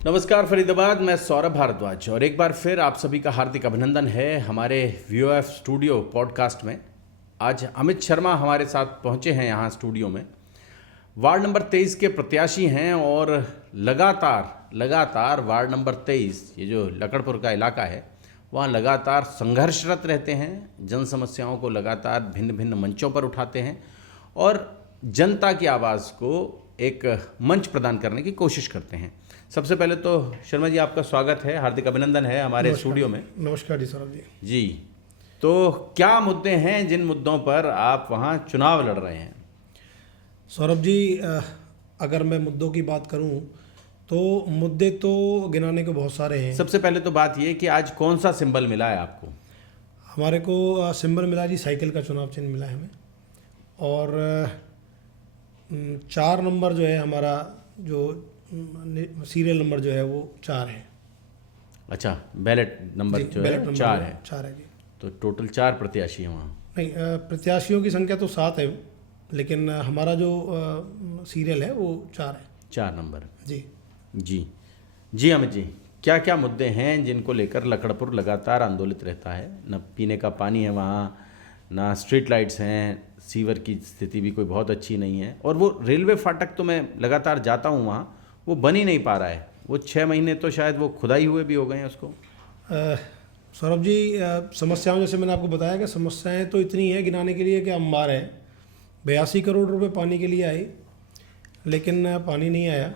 नमस्कार फरीदाबाद, मैं सौरभ भारद्वाज और एक बार फिर आप सभी का हार्दिक अभिनंदन है हमारे वीओएफ स्टूडियो पॉडकास्ट में। आज अमित शर्मा हमारे साथ पहुंचे हैं यहाँ स्टूडियो में। वार्ड नंबर 23 के प्रत्याशी हैं और लगातार वार्ड नंबर 23 ये जो लकड़पुर का इलाका है वहाँ लगातार संघर्षरत रहते हैं, जन समस्याओं को लगातार भिन्न भिन्न मंचों पर उठाते हैं और जनता की आवाज़ को एक मंच प्रदान करने की कोशिश करते हैं। सबसे पहले तो शर्मा जी आपका स्वागत है, हार्दिक अभिनंदन है हमारे स्टूडियो में। नमस्कार जी सौरभ जी। जी, तो क्या मुद्दे हैं जिन मुद्दों पर आप वहाँ चुनाव लड़ रहे हैं? सौरभ जी, अगर मैं मुद्दों की बात करूं तो मुद्दे तो गिनाने के बहुत सारे हैं। सबसे पहले तो बात ये कि आज कौन सा सिंबल मिला है आपको? हमारे को सिंबल मिला जी, साइकिल का चुनाव चिन्ह मिला है हमें। और 4 नंबर जो है हमारा, जो सीरियल नंबर जो है वो 4 है। अच्छा, बैलेट नंबर जो है 4 है। 4 है जी। तो टोटल 4 प्रत्याशी हैं वहाँ? नहीं, प्रत्याशियों की संख्या तो 7 है, लेकिन हमारा जो सीरियल है वो 4 है। 4 नंबर। जी जी जी अमित जी, क्या क्या मुद्दे हैं जिनको लेकर लकड़पुर लगातार आंदोलित रहता है? न पीने का पानी है वहाँ, ना स्ट्रीट लाइट्स हैं, सीवर की स्थिति भी कोई बहुत अच्छी नहीं है, और वो रेलवे फाटक तो मैं लगातार जाता हूँ वहाँ, वो बन ही नहीं पा रहा है। वो 6 महीने तो शायद वो खुदाई हुए भी हो गए हैं उसको। सौरभ जी, समस्याओं जैसे मैंने आपको बताया कि समस्याएं तो इतनी हैं गिनाने के लिए कि अंबार है। 82 करोड़ रुपए पानी के लिए आए, लेकिन पानी नहीं आया,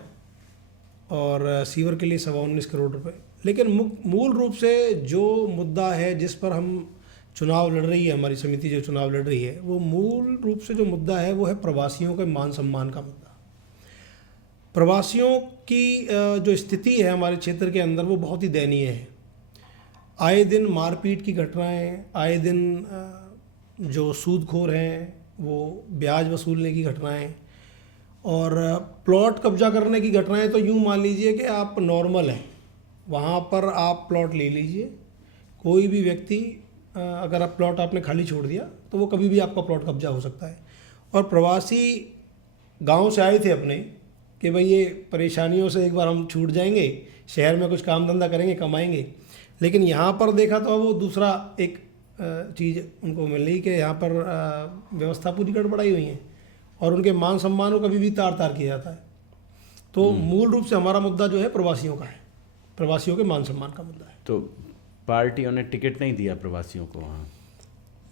और सीवर के लिए 19.25 करोड़ रुपए। लेकिन मूल रूप से जो मुद्दा है जिस पर हम चुनाव लड़ रही है, हमारी समिति जो चुनाव लड़ रही है, वो मूल रूप से जो मुद्दा है वो है प्रवासियों के मान सम्मान का मुद्दा। प्रवासियों की जो स्थिति है हमारे क्षेत्र के अंदर वो बहुत ही दयनीय है। आए दिन मारपीट की घटनाएं, आए दिन जो सूदखोर हैं वो ब्याज वसूलने की घटनाएं, और प्लॉट कब्जा करने की घटनाएं तो यूँ मान लीजिए कि आप नॉर्मल हैं, वहाँ पर आप प्लॉट ले लीजिए। कोई भी व्यक्ति, अगर आप प्लॉट आपने खाली छोड़ दिया तो वो कभी भी आपका प्लॉट कब्जा हो सकता है। और प्रवासी गांव से आए थे अपने कि भाई ये परेशानियों से एक बार हम छूट जाएंगे, शहर में कुछ काम धंधा करेंगे, कमाएंगे। लेकिन यहाँ पर देखा तो वो दूसरा एक चीज़ उनको मिल रही कि यहाँ पर व्यवस्था पूरी गड़बड़ाई हुई है और उनके मान सम्मान को कभी भी तार तार किया जाता है। तो मूल रूप से हमारा मुद्दा जो है प्रवासियों का है, प्रवासियों के मान सम्मान का मुद्दा है। तो पार्टियों ने टिकट नहीं दिया प्रवासियों को वहाँ?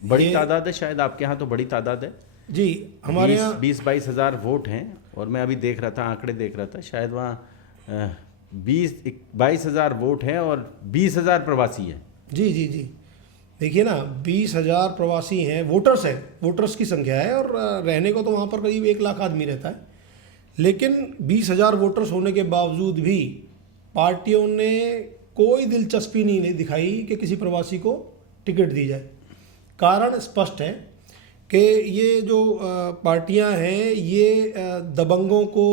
बड़ी तादाद है शायद आपके यहाँ, तो बड़ी तादाद है जी। हमारे यहाँ 20-22 हज़ार वोट हैं, और मैं अभी देख रहा था, आंकड़े देख रहा था, शायद वहाँ 20-22 हज़ार वोट हैं और 20 हज़ार प्रवासी हैं। जी जी जी, देखिए ना, 20,000 प्रवासी हैं, वोटर्स हैं, वोटर्स की संख्या है, और रहने को तो वहाँ पर करीब 1 लाख आदमी रहता है। लेकिन 20,000 वोटर्स होने के बावजूद भी पार्टियों ने कोई दिलचस्पी नहीं दिखाई कि किसी प्रवासी को टिकट दी जाए। कारण स्पष्ट है कि ये जो पार्टियां हैं ये दबंगों को,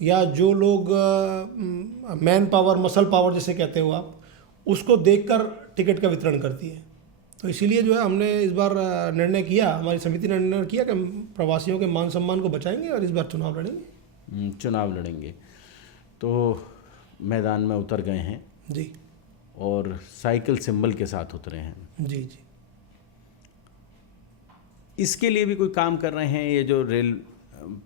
या जो लोग मैन पावर, मसल पावर जिसे कहते हो आप, उसको देखकर टिकट का वितरण करती है। तो इसीलिए जो है हमने इस बार निर्णय किया, हमारी समिति ने निर्णय किया कि हम प्रवासियों के मान सम्मान को बचाएंगे और इस बार चुनाव लड़ेंगे। चुनाव लड़ेंगे तो मैदान में उतर गए हैं जी, और साइकिल सिंबल के साथ उतरे हैं। जी जी। इसके लिए भी कोई काम कर रहे हैं? ये जो रेल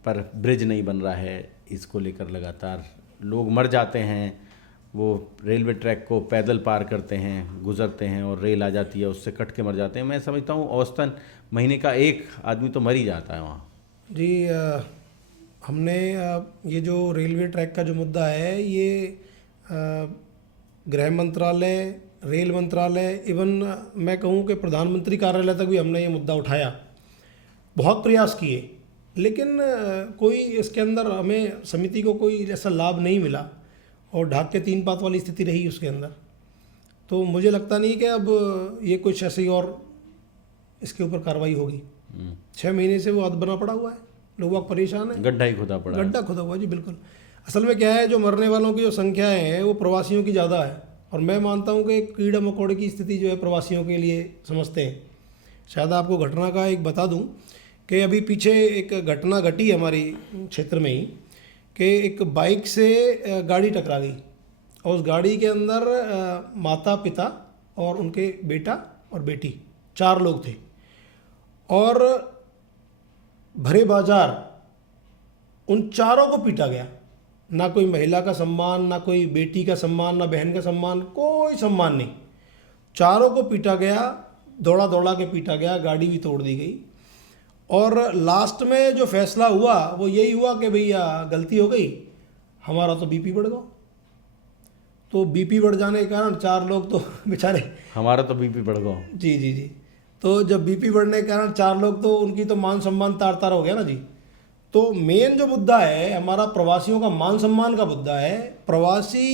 पर ब्रिज नहीं बन रहा है, इसको लेकर लगातार लोग मर जाते हैं, वो रेलवे ट्रैक को पैदल पार करते हैं, गुजरते हैं, और रेल आ जाती है, उससे कट के मर जाते हैं। मैं समझता हूँ औसतन महीने का 1 आदमी तो मर ही जाता है वहाँ। जी, हमने ये जो रेलवे ट्रैक का जो मुद्दा है, ये गृह मंत्रालय, रेल मंत्रालय, इवन मैं कहूँ कि प्रधानमंत्री कार्यालय तक भी हमने ये मुद्दा उठाया, बहुत प्रयास किए, लेकिन कोई इसके अंदर हमें समिति को कोई ऐसा लाभ नहीं मिला, और ढाक के 3 पात वाली स्थिति रही उसके अंदर। तो मुझे लगता नहीं कि अब ये कुछ ऐसी और इसके ऊपर कार्रवाई होगी। 6 महीने से वो बना पड़ा हुआ है, लोग परेशान हैं, गड्ढा ही खुदा पड़ा, गड्ढा खुदा हुआ जी, बिल्कुल। असल में क्या है, जो मरने वालों की जो संख्या है वो प्रवासियों की ज़्यादा है, और मैं मानता हूँ कि कीड़ा मकोड़े की स्थिति जो है प्रवासियों के लिए समझते हैं। शायद आपको घटना का एक बता दूं कि अभी पीछे एक घटना घटी हमारी क्षेत्र में ही, कि एक बाइक से गाड़ी टकरा गई और उस गाड़ी के अंदर माता पिता और उनके बेटा और बेटी 4 लोग थे। और भरे बाजार उन चारों को पीटा गया। ना कोई महिला का सम्मान, ना कोई बेटी का सम्मान, ना बहन का सम्मान, कोई सम्मान नहीं। चारों को पीटा गया, दौड़ा दौड़ा के पीटा गया, गाड़ी भी तोड़ दी गई। और लास्ट में जो फैसला हुआ वो यही हुआ कि भैया गलती हो गई, हमारा तो बीपी बढ़ गया। तो बीपी बढ़ जाने के कारण 4 लोग तो बेचारे, हमारा तो बीपी बढ़ गया। जी जी जी। तो जब बीपी बढ़ने के कारण 4 लोग तो उनकी तो मान सम्मान तार तार हो गया ना जी। तो मेन जो मुद्दा है हमारा प्रवासियों का मान सम्मान का मुद्दा है। प्रवासी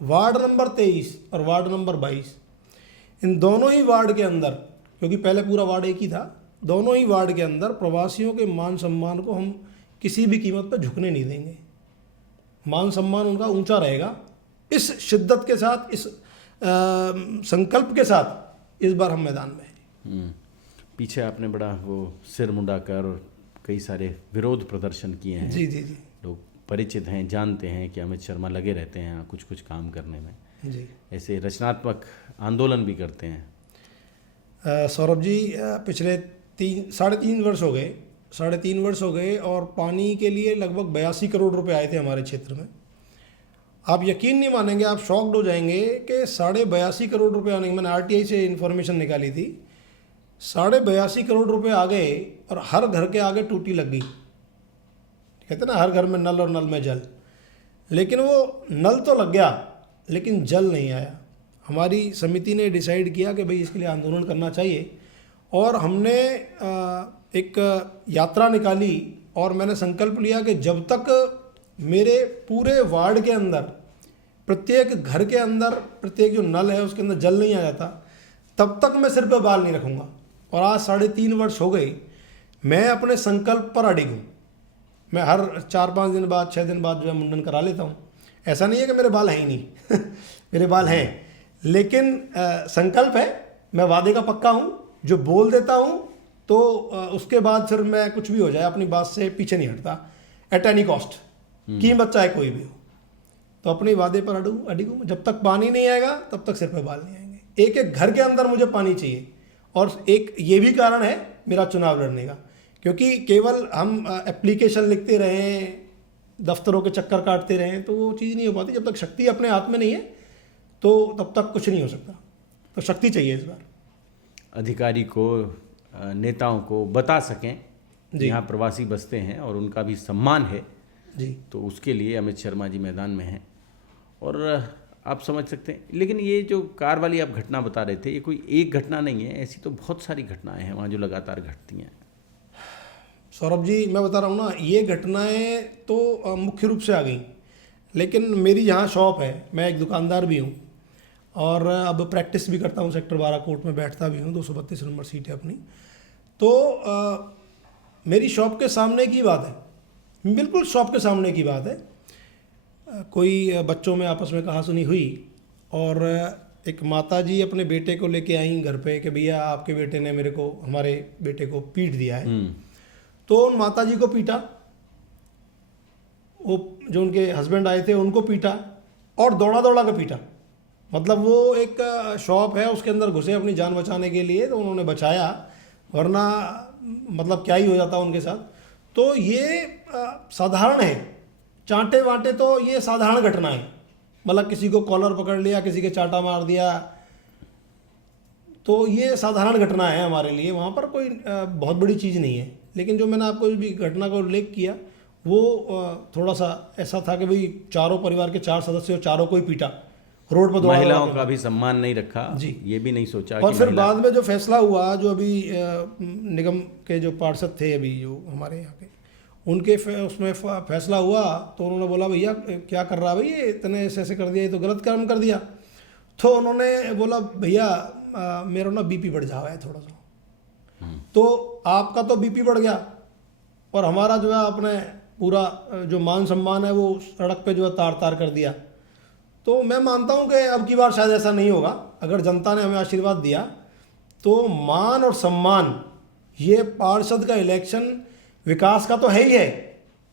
वार्ड नंबर 23 और वार्ड नंबर 22, इन दोनों ही वार्ड के अंदर, क्योंकि पहले पूरा वार्ड एक ही था, दोनों ही वार्ड के अंदर प्रवासियों के मान सम्मान को हम किसी भी कीमत पर झुकने नहीं देंगे। मान सम्मान उनका ऊंचा रहेगा। इस शिद्दत के साथ, इस संकल्प के साथ इस बार हम मैदान में हैं। पीछे आपने बड़ा वो सिर मुंडा कर कई सारे विरोध प्रदर्शन किए हैं। जी जी जी लोग परिचित हैं, जानते हैं कि अमित शर्मा लगे रहते हैं कुछ कुछ काम करने में। जी। ऐसे रचनात्मक आंदोलन भी करते हैं। सौरभ जी, पिछले 3.5 वर्ष हो गए, 3.5 वर्ष हो गए और पानी के लिए लगभग 82 करोड़ रुपए आए थे हमारे क्षेत्र में। आप यकीन नहीं मानेंगे, आप शॉक्ड हो जाएंगे कि 82.5 करोड़ रुपए आने, मैंने आरटीआई से इन्फॉर्मेशन निकाली थी, 82.5 करोड़ रुपए आ गए और हर घर के आगे टूटी लग गई। कहते ना हर घर में नल और नल में जल, लेकिन वो नल तो लग गया लेकिन जल नहीं आया। हमारी समिति ने डिसाइड किया कि भाई इसके लिए आंदोलन करना चाहिए और हमने एक यात्रा निकाली और मैंने संकल्प लिया कि जब तक मेरे पूरे वार्ड के अंदर, प्रत्येक घर के अंदर, प्रत्येक जो नल है उसके अंदर जल नहीं आ जाता, तब तक मैं सिर पे बाल नहीं रखूँगा। और आज 3.5 वर्ष हो गए, मैं अपने संकल्प पर अडिग हूँ। मैं हर 4-5 दिन बाद, 6 दिन बाद जो है मुंडन करा लेता हूँ। ऐसा नहीं है कि मेरे बाल हैं ही नहीं मेरे बाल हैं, लेकिन संकल्प है, मैं वादे का पक्का हूँ। जो बोल देता हूँ तो उसके बाद फिर मैं कुछ भी हो जाए अपनी बात से पीछे नहीं हटता, एट एनी कॉस्ट, कीमत चाहे कोई भी हो। तो अपने वादे पर अडिग हूँ। जब तक पानी नहीं आएगा तब तक सिर पे बाल नहीं आएंगे। एक एक घर के अंदर मुझे पानी चाहिए। और एक ये भी कारण है मेरा चुनाव लड़ने का, क्योंकि केवल हम एप्लीकेशन लिखते रहें, दफ्तरों के चक्कर काटते रहें तो वो चीज़ नहीं हो पाती। जब तक शक्ति अपने हाथ में नहीं है तो तब तक कुछ नहीं हो सकता। तो शक्ति चाहिए इस बार। अधिकारी को, नेताओं को बता सकें जी। यहाँ प्रवासी बसते हैं और उनका भी सम्मान है जी। तो उसके लिए अमित शर्मा जी मैदान में हैं। और आप समझ सकते हैं, लेकिन ये जो कार वाली आप घटना बता रहे थे, ये कोई एक घटना नहीं है, ऐसी तो बहुत सारी घटनाएं हैं वहाँ जो लगातार घटती हैं। सौरभ जी, मैं बता रहा हूँ ना, ये घटनाएं तो मुख्य रूप से आ गई, लेकिन मेरी यहाँ शॉप है, मैं एक दुकानदार भी हूँ और अब प्रैक्टिस भी करता हूँ, सेक्टर 12 कोर्ट में बैठता भी हूँ, 232 नंबर सीट है अपनी। तो मेरी शॉप के सामने की बात है, बिल्कुल शॉप के सामने की बात है। कोई बच्चों में आपस में कहा सुनी हुई और एक माता जी अपने बेटे को लेके आई घर पे कि भैया आपके बेटे ने हमारे बेटे को पीट दिया है। तो उन माता जी को पीटा, वो जो उनके हस्बैंड आए थे उनको पीटा और दौड़ा दौड़ा के पीटा। मतलब वो एक शॉप है, उसके अंदर घुसे अपनी जान बचाने के लिए, तो उन्होंने बचाया, वरना मतलब क्या ही हो जाता उनके साथ। तो ये साधारण है, चांटे वांटे तो ये साधारण घटना है। मतलब किसी को कॉलर पकड़ लिया, किसी के चांटा मार दिया, तो ये साधारण घटना है हमारे लिए, वहाँ पर कोई बहुत बड़ी चीज़ नहीं है। लेकिन जो मैंने आपको भी घटना का उल्लेख किया वो थोड़ा सा ऐसा था कि भाई चारों परिवार के 4 सदस्य, चारों को ही पीटा, रोड पर दौड़ा। महिलाओं का भी सम्मान नहीं रखा जी, ये भी नहीं सोचा। और फिर बाद में जो फैसला हुआ, जो अभी निगम के जो पार्षद थे अभी जो हमारे यहाँ के, उनके उसमें फैसला हुआ तो उन्होंने बोला भैया क्या कर रहा है भाई, ये इतने ऐसे कर दिया, ये तो गलत काम कर दिया। तो उन्होंने बोला भैया मेरा ना बीपी बढ़ जा रहा है थोड़ा सा। तो आपका तो बीपी बढ़ गया और हमारा जो है अपने पूरा जो मान सम्मान है वो सड़क पे जो है तार तार कर दिया। तो मैं मानता हूँ कि अब की बार शायद ऐसा नहीं होगा। अगर जनता ने हमें आशीर्वाद दिया तो मान और सम्मान, ये पार्षद का इलेक्शन विकास का तो है ही है,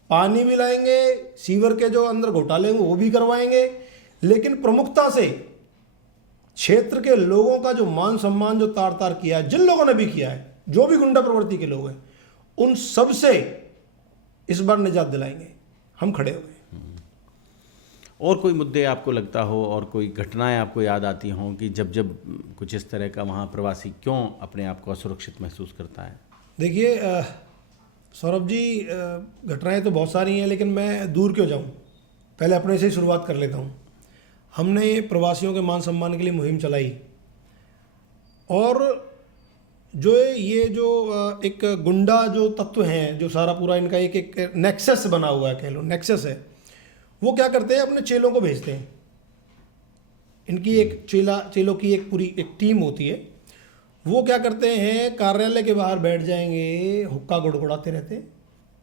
पानी भी लाएंगे, सीवर के जो अंदर घोटाले होंगे वो भी करवाएंगे, लेकिन प्रमुखता से क्षेत्र के लोगों का जो मान सम्मान जो तार तार किया है, जिन लोगों ने भी किया है, जो भी गुंडा प्रवृत्ति के लोग हैं, उन सब से इस बार निजात दिलाएंगे। हम खड़े हो गए। और कोई मुद्दे आपको लगता हो और कोई घटनाएं आपको याद आती हों कि जब जब कुछ इस तरह का वहाँ प्रवासी क्यों अपने आप को असुरक्षित महसूस करता है? देखिए सौरभ जी, घटनाएं तो बहुत सारी हैं, लेकिन मैं दूर क्यों जाऊं, पहले अपने से ही शुरुआत कर लेता हूं। हमने प्रवासियों के मान सम्मान के लिए मुहिम चलाई, और जो ये जो एक गुंडा जो तत्व हैं, जो सारा पूरा इनका एक नेक्सस बना हुआ है, कह लो नेक्सस है, वो क्या करते हैं, अपने चेलों को भेजते हैं। इनकी एक चेलों की एक पूरी एक टीम होती है। वो क्या करते हैं, कार्यालय के बाहर बैठ जाएंगे, हुक्का गुड़गुड़ाते रहते हैं,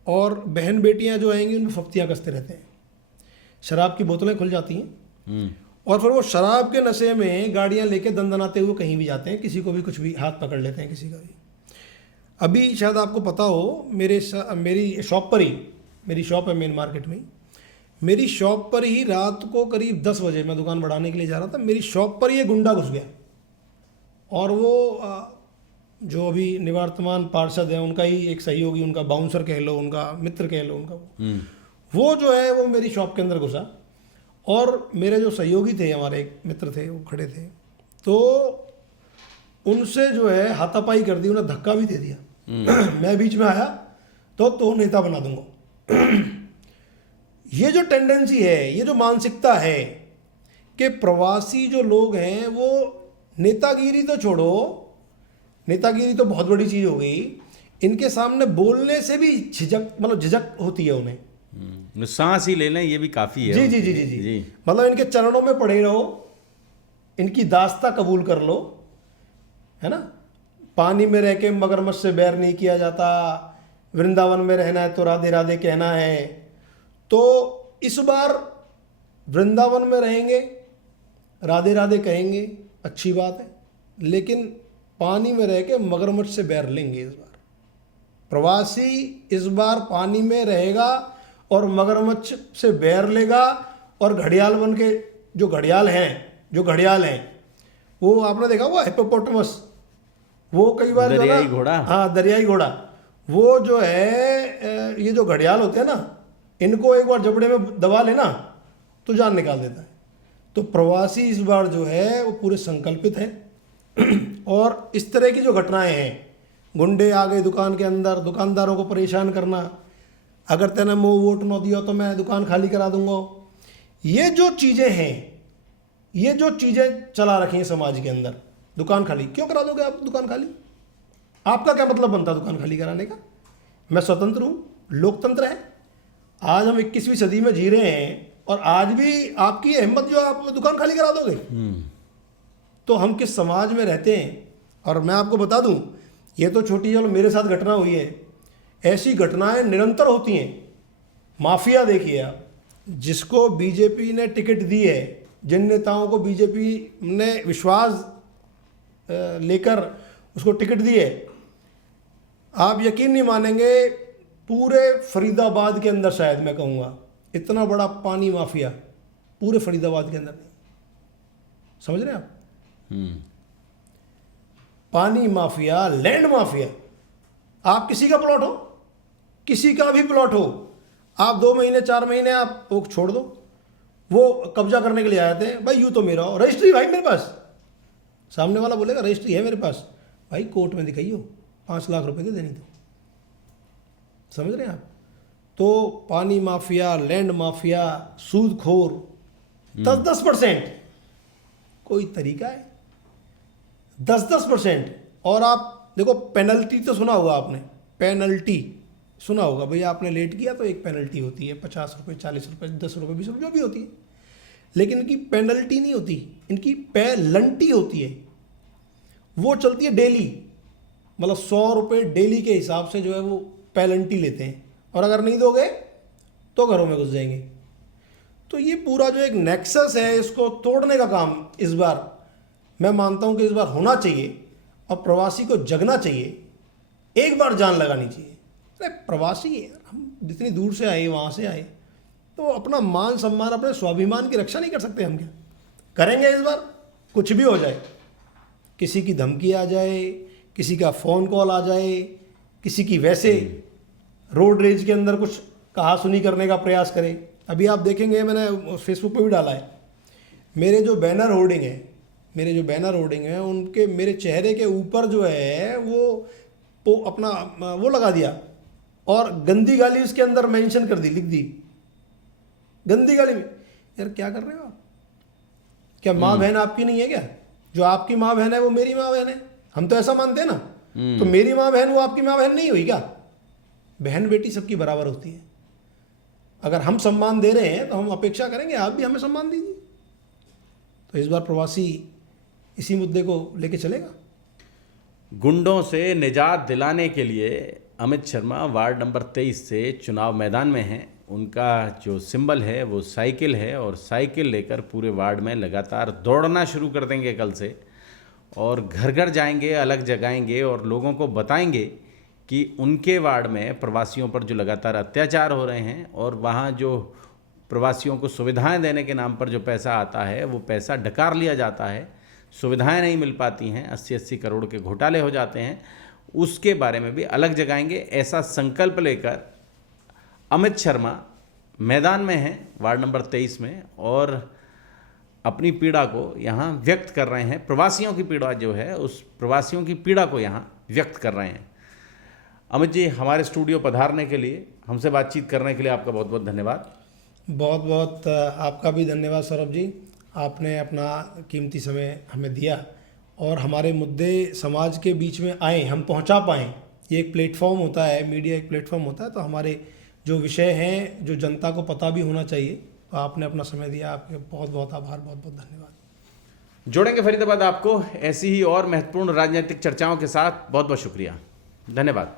और बहन बेटियां जो आएंगी उनमें फफ्तियाँ कसते रहते हैं। शराब की बोतलें खुल जाती हैं, और फिर वो शराब के नशे में गाड़ियां लेके दंदनाते हुए कहीं भी जाते हैं, किसी को भी कुछ भी हाथ पकड़ लेते हैं, किसी का भी। अभी शायद आपको पता हो, मेरी शॉप पर ही, मेरी शॉप है मेन मार्केट में ही, मेरी शॉप पर ही रात को करीब 10 बजे मैं दुकान बढ़ाने के लिए जा रहा था, मेरी शॉप पर ये गुंडा घुस गया, और वो जो अभी निवर्तमान पार्षद है, उनका ही एक सहयोगी, उनका बाउंसर कह लो, उनका मित्र कह लो, उनका वो जो है वो मेरी शॉप के अंदर घुसा, और मेरे जो सहयोगी थे, हमारे एक मित्र थे, वो खड़े थे, तो उनसे जो है हाथापाई कर दी, उन्हें धक्का भी दे दिया। मैं बीच में आया तो नेता बना दूंगा। ये जो टेंडेंसी है, ये जो मानसिकता है कि प्रवासी जो लोग हैं वो नेतागिरी तो छोड़ो, नेतागिरी तो बहुत बड़ी चीज़ हो गई, इनके सामने बोलने से भी झिझक होती है उन्हें। सांस ही ले लें, ये भी काफ़ी है। जी जी जी जी जी, जी। मतलब इनके चरणों में पड़े रहो, इनकी दास्ता कबूल कर लो, है ना। पानी में रह के मगरमच्छ से बैर नहीं किया जाता, वृंदावन में रहना है तो राधे राधे कहना है। तो इस बार वृंदावन में रहेंगे, राधे राधे कहेंगे, अच्छी बात है, लेकिन पानी में रह के मगरमच्छ से बैर लेंगे। इस बार प्रवासी इस बार पानी में रहेगा और मगरमच्छ से बैर लेगा, और घड़ियाल बन के जो घड़ियाल हैं वो आपने देखा हुआ हिप्पोपोटामस, वो कई बार दरियाई घोड़ा, हाँ दरियाई घोड़ा, वो जो है ये जो घड़ियाल होते हैं ना, इनको एक बार जबड़े में दबा लेना तो जान निकाल देता है। तो प्रवासी इस बार जो है वो पूरे संकल्पित हैं। और इस तरह की जो घटनाएं हैं, गुंडे आ गए दुकान के अंदर, दुकानदारों को परेशान करना, अगर तेने मुँह वोट न दिया तो मैं दुकान खाली करा दूंगा, ये जो चीज़ें हैं, ये जो चीज़ें चला रखी हैं समाज के अंदर। दुकान खाली क्यों करा दोगे आप? दुकान खाली आपका क्या मतलब बनता दुकान खाली कराने का? मैं स्वतंत्र हूँ, लोकतंत्र है। आज हम 21वीं सदी में जी रहे हैं, और आज भी आपकी हिम्मत जो आप दुकान खाली करा दोगे, तो हम किस समाज में रहते हैं। और मैं आपको बता दूं, ये तो छोटी चलो मेरे साथ घटना हुई है, ऐसी घटनाएं निरंतर होती हैं। माफिया देखिए आप, जिसको बीजेपी ने टिकट दी है, जिन नेताओं को बीजेपी ने विश्वास लेकर उसको टिकट दी है, आप यकीन नहीं मानेंगे, पूरे फरीदाबाद के अंदर शायद मैं कहूँगा इतना बड़ा पानी माफिया पूरे फरीदाबाद के अंदर नहीं। समझ रहे हैं आप? पानी माफिया, लैंड माफिया। आप किसी का प्लॉट हो, किसी का भी प्लॉट हो, आप 2 महीने 4 महीने आप वो छोड़ दो, वो कब्जा करने के लिए आए थे। भाई यूँ तो मेरा हो, रजिस्ट्री भाई मेरे पास। सामने वाला बोलेगा रजिस्ट्री है मेरे पास, भाई कोर्ट में दिखाइयो, 5 लाख रुपए दे देनी तो। समझ रहे हैं आप? तो पानी माफिया, लैंड माफिया, सूदखोर, 10-10% कोई तरीका है? 10-10%। और आप देखो, पेनल्टी तो सुना होगा आपने, पेनल्टी सुना होगा, भैया आपने लेट किया तो एक पेनल्टी होती है, 50 रुपये, 40 रुपये, 10 रुपये, 20 रुपये, जो भी होती है। लेकिन इनकी पेनल्टी नहीं होती, इनकी पेलंटी होती है। वो चलती है डेली, मतलब 100 रुपये डेली के हिसाब से जो है वो पेनल्टी लेते हैं, और अगर नहीं दोगे तो घरों में घुस जाएंगे। तो ये पूरा जो एक नेक्सस है, इसको तोड़ने का काम इस बार मैं मानता हूं कि इस बार होना चाहिए, और प्रवासी को जगना चाहिए, एक बार जान लगानी चाहिए। अरे प्रवासी है, हम जितनी दूर से आए, वहाँ से आए, तो अपना मान सम्मान, अपने स्वाभिमान की रक्षा नहीं कर सकते हम क्या? करेंगे इस बार, कुछ भी हो जाए, किसी की धमकी आ जाए, किसी का फ़ोन कॉल आ जाए, किसी की वैसे रोड रेज के अंदर कुछ कहा सुनी करने का प्रयास करे। अभी आप देखेंगे, मैंने फेसबुक पे भी डाला है, मेरे जो बैनर होर्डिंग है उनके मेरे चेहरे के ऊपर जो है वो अपना वो लगा दिया और गंदी गाली उसके अंदर मेंशन कर दी, लिख दी गंदी गाली में। यार क्या कर रहे हो आप? क्या माँ बहन आपकी नहीं है क्या? जो आपकी माँ बहन है वो मेरी माँ बहन है, हम तो ऐसा मानते हैं ना। तो मेरी माँ बहन वो आपकी माँ बहन नहीं हुई क्या? बहन बेटी सबकी बराबर होती है। अगर हम सम्मान दे रहे हैं तो हम अपेक्षा करेंगे आप भी हमें सम्मान दीजिए। तो इस बार प्रवासी इसी मुद्दे को लेके चलेगा। गुंडों से निजात दिलाने के लिए अमित शर्मा वार्ड नंबर 23 से चुनाव मैदान में हैं। उनका जो सिंबल है वो साइकिल है और साइकिल लेकर पूरे वार्ड में लगातार दौड़ना शुरू कर देंगे कल से, और घर घर जाएंगे, अलग जगाएंगे और लोगों को बताएंगे कि उनके वार्ड में प्रवासियों पर जो लगातार अत्याचार हो रहे हैं और वहाँ जो प्रवासियों को सुविधाएं देने के नाम पर जो पैसा आता है वो पैसा डकार लिया जाता है, सुविधाएं नहीं मिल पाती हैं, 80-80 करोड़ के घोटाले हो जाते हैं, उसके बारे में भी अलग जगाएंगे। ऐसा संकल्प लेकर अमित शर्मा मैदान में हैं वार्ड नंबर 23 में और अपनी पीड़ा को यहाँ व्यक्त कर रहे हैं। प्रवासियों की पीड़ा जो है, उस प्रवासियों की पीड़ा को यहाँ व्यक्त कर रहे हैं। अमित जी, हमारे स्टूडियो पधारने के लिए, हमसे बातचीत करने के लिए आपका बहुत बहुत धन्यवाद। बहुत बहुत आपका भी धन्यवाद सौरभ जी। आपने अपना कीमती समय हमें दिया और हमारे मुद्दे समाज के बीच में आए, हम पहुंचा पाएँ। ये एक प्लेटफॉर्म होता है, मीडिया एक प्लेटफॉर्म होता है, तो हमारे जो विषय हैं जो जनता को पता भी होना चाहिए, तो आपने अपना समय दिया, आपके बहुत बहुत आभार, बहुत बहुत धन्यवाद। जोड़ेंगे फरीदाबाद आपको ऐसी ही और महत्वपूर्ण राजनीतिक चर्चाओं के साथ। बहुत बहुत शुक्रिया, धन्यवाद।